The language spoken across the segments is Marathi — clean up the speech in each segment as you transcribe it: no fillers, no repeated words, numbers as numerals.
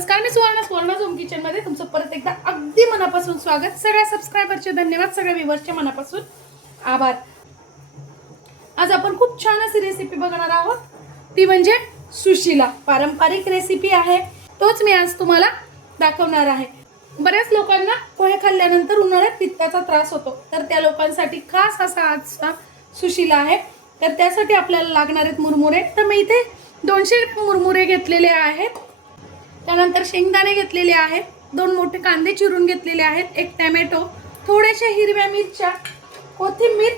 नमस्कार, मी सुवर्णा झोम किचन मध्ये तुमचं परत एकदा अगदी मनापासून स्वागत। सगळ्या सबस्क्रायबरचे धन्यवाद, सगळ्या व्ह्यूअर्सचे मनापासून आभार। आज आपण खूप छान अशी रेसिपी बघणार आहोत, ती म्हणजे सुशिला। पारंपरिक रेसिपी आहे, तोच मी आज तुम्हाला दाखवणार आहे। बऱ्याच लोकांना पोहे खाल्ल्यानंतर उन्हाळ्यात पित्ताचा त्रास होतो, तर त्या लोकांसाठी खास असा आजचा सुशिला आहे। तर त्यासाठी आपल्याला लागणार आहेत मुरमुरे। तर मी इथे 200 मुरमुरे घेतलेले आहेत। त्यानंतर शेंगदाणे घेतलेले आहेत, 2 मोठे कांदे चिरून घेतलेले आहेत, 1 टोमॅटो, थोड्याशा हिरव्या मिरच्या, कोथिंबीर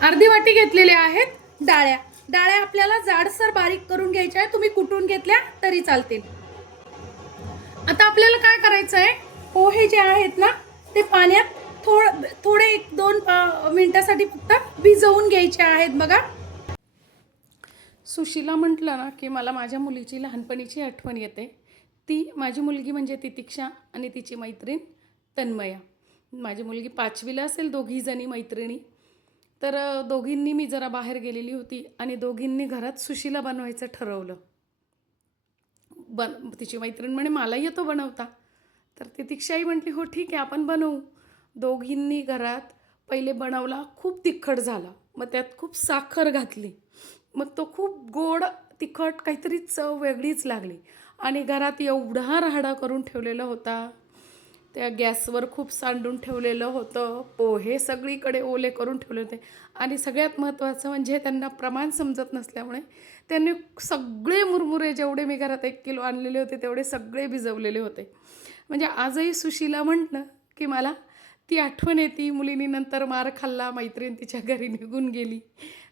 अर्धी वाटी घेतलेले आहेत। डाळ्या आपल्याला जाडसर बारीक करून घ्यायच्या आहेत, तुम्ही कुटून घेतल्या तरी चालतील। आता आपल्याला काय करायचं आहे, पोहे जे आहेत ना ते पाण्यात थोडे 1-2 मिनिटासाठी फक्त भिजवून घ्यायचे आहेत। बघा, सुशिला म्हटलं ना की मला माझ्या मुलीची लहानपणीची आठवण येते। ती माझी मुलगी म्हणजे तितिक्षा आणि तिची मैत्रीण तन्मया। माझी मुलगी 5वीला असेल, दोघी जणी मैत्रिणी। तर दोघींनी मी जरा बाहेर गेलेली होती आणि दोघींनी घरात सुशिला बनवायचं ठरवलं। तिची मैत्रीण म्हणे मला येतो बनवता, तर तितिक्षाही म्हटली हो ठीक आहे आपण बनवू। दोघींनी घरात पहिले बनवला, खूप तिखट झाला, मग त्यात खूप साखर घातली, मग तो खूप गोड तिखट काहीतरी चव वेगळीच लागली। आणि घरात एवढा राहाडा करून ठेवलेला होता, त्या गॅसवर खूप सांडून ठेवलेलं होतं, पोहे सगळीकडे ओले करून ठेवले होते। आणि सगळ्यात महत्त्वाचं म्हणजे त्यांना प्रमाण समजत नसल्यामुळे त्यांनी सगळे मुरमुरे जेवढे मी घरात 1 किलो आणलेले होते तेवढे सगळे भिजवलेले होते। म्हणजे आजही सुशिला म्हटलं की मला ती आठवण येते। मुलींनी नंतर मार खाल्ला, मैत्रीण तिच्या घरी निघून गेली।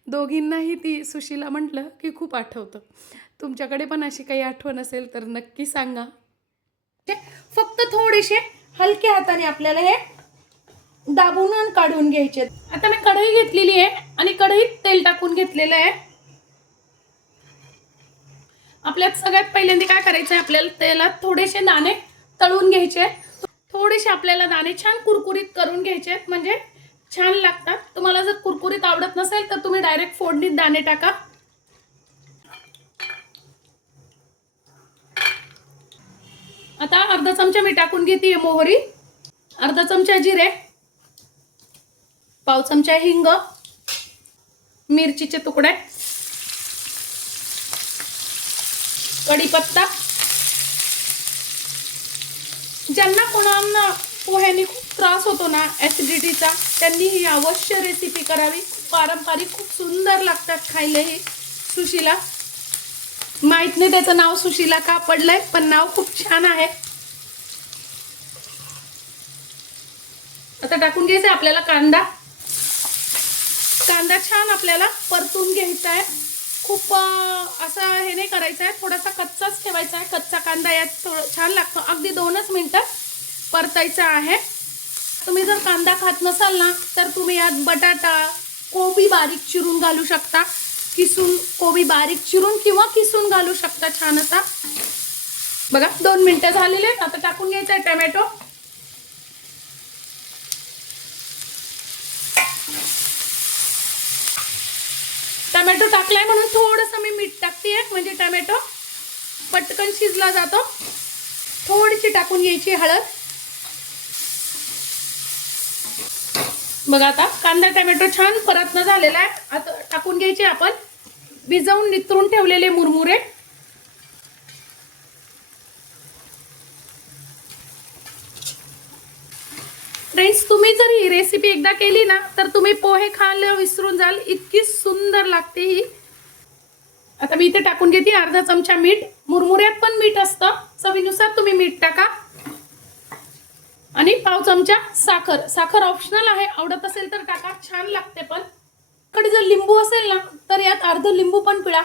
दोघींनाही ती सुशिला म्हटलं की खूप आठवतं। तुमच्याकडे पण अशी काही आठवण असेल तर नक्की सांगा। फक्त थोडेसे हलक्या हाताने आपल्याला हे दाबून काढून घ्यायचे। आता मी कढई घेतलेली आहे आणि कढईत तेल टाकून घेतलेलं आहे। आपल्यात सगळ्यात पहिल्यांदा काय करायचं आहे, आपल्याला तेलात थोडेसे दाणे तळून घ्यायचे। थोडेसे आपल्याला दाणे छान कुरकुरीत करून घ्यायचे, म्हणजे छान लागतात। तुम्हाला जर कुरकुरीत आवडत नसेल तर तुम्ही डायरेक्ट फोडणीत दाणे टाका। आता अर्धा चमचा मी टाकून घेते मोहरी, अर्धा चमचा जिरे, पाव चमचा हिंग, मिरचीचे तुकडे, कढीपत्ता। ज्यांना कोणाला पोह्याने खूप त्रास होतो ना ॲसिडिटीचा, त्यांनी ही अवश्य रेसिपी करावी। पारंपरिक खूप सुंदर लागतात खायला ही सुशिला। माहित नाही त्याचं नाव सुशिला का पडलंय, पण नाव खूप छान आहे। आता टाकून घ्यायचा आपल्याला कांदा छान आपल्याला परतून घ्यायचा आहे। खूप असा हे नाही करायचं आहे, थोडासा कच्चाच ठेवायचा आहे। कच्चा कांदा यात थोडं छान लागतो। अगदी 2च मिनिटं परतायचा आहे। तुम्ही जर कांदा खात नसाल ना तर तुम्ही यात बटाटा, कोबी बारीक चिरून घालू शकता, कोबी बारीक चिरून किंवा किसून घालू शकता छान असा। बघा 2 मिनिटं झालेले आहेत। आता टाकून घ्यायचा आहे टोमॅटो। टोमॅटो टाकलाय म्हणून थोडंसं मी मीठ टाकते, म्हणजे टोमॅटो पटकन शिजला जातो। थोडीशी टाकून घ्यायची हळद। बघा आता कांदा टोमॅटो छान परतन झालेला आहे। आता टाकून घ्यायचे आपण भिजवून नितरून ठेवलेले मुरमुरे। फ्रेंड्स, तुम्ही जर ही रेसिपी एकदा केली ना तर तुम्ही पोहे खायला विसरून जाल, इतकी सुंदर लागते ही। आता मी इथे टाकून घेते अर्धा चमचा मीठ। मुरमुऱ्यात पण मीठ असतं, चवीनुसार तुम्ही मीठ टाका। आणि पाव चमचा साखर। साखर ऑप्शनल आहे, आवडत असेल तर टाका, छान लागते। पण कडे जर लिंबू असेल ना तर यात अर्ध लिंबू पण पिळा।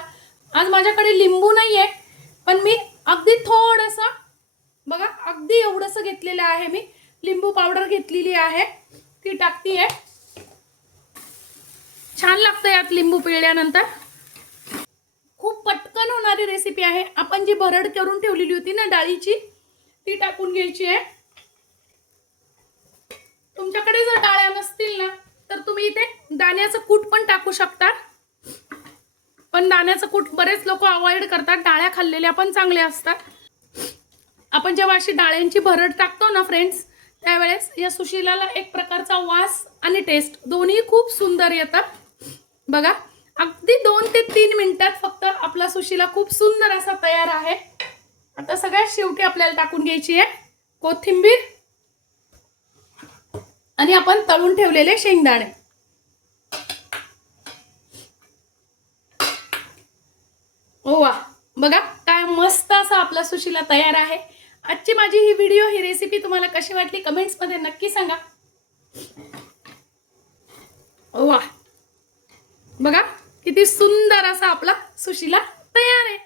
आज माझ्याकडे लिंबू नाहीये, पण मी अगदी थोडंसं, बघा अगदी एवढंसं घेतलेलं आहे मी। लिंबू पावडर घेतलेली आहे, ती टाकतीये। छान लागतं यात लिंबू पिळल्यानंतर। खूप पटकन होणारी रेसिपी आहे। आपण जी भरड करून ठेवलेली होती ना डाळीची, ती टाकून घ्यायची आहे। तुमच्याकडे जर डाळ्या नसतील ना तर तुम्ही इथे दाण्याचं कूट पण टाकू शकता, पण दाण्याचं कूट बरेच लोक अवॉइड करतात। डाळ्या खाल्लेल्या पण चांगल्या असतात। आपण जेव्हा अशी डाळ्यांची भरड टाकतो ना फ्रेंड्स, त्यावेळेस या सुशिलाला एक प्रकारचा वास आणि टेस्ट दोन्ही खूप सुंदर येतात। बघा, अगदी 2 ते 3 मिनिटात फक्त आपला सुशिला खूप सुंदर असा तयार आहे। आता सगळ्यात शेवटी आपल्याला टाकून घ्यायची आहे कोथिंबीर आणि आपण तळून ठेवलेले शेंगदाणे। ओ वा, बघा काय मस्त असा आपला सुशिला तयार आहे। आजची माझी ही व्हिडिओ, ही रेसिपी तुम्हाला कशी वाटली कमेंट्स मध्ये नक्की सांगा। ओ वा, बघा किती सुंदर असा आपला सुशिला तयार आहे।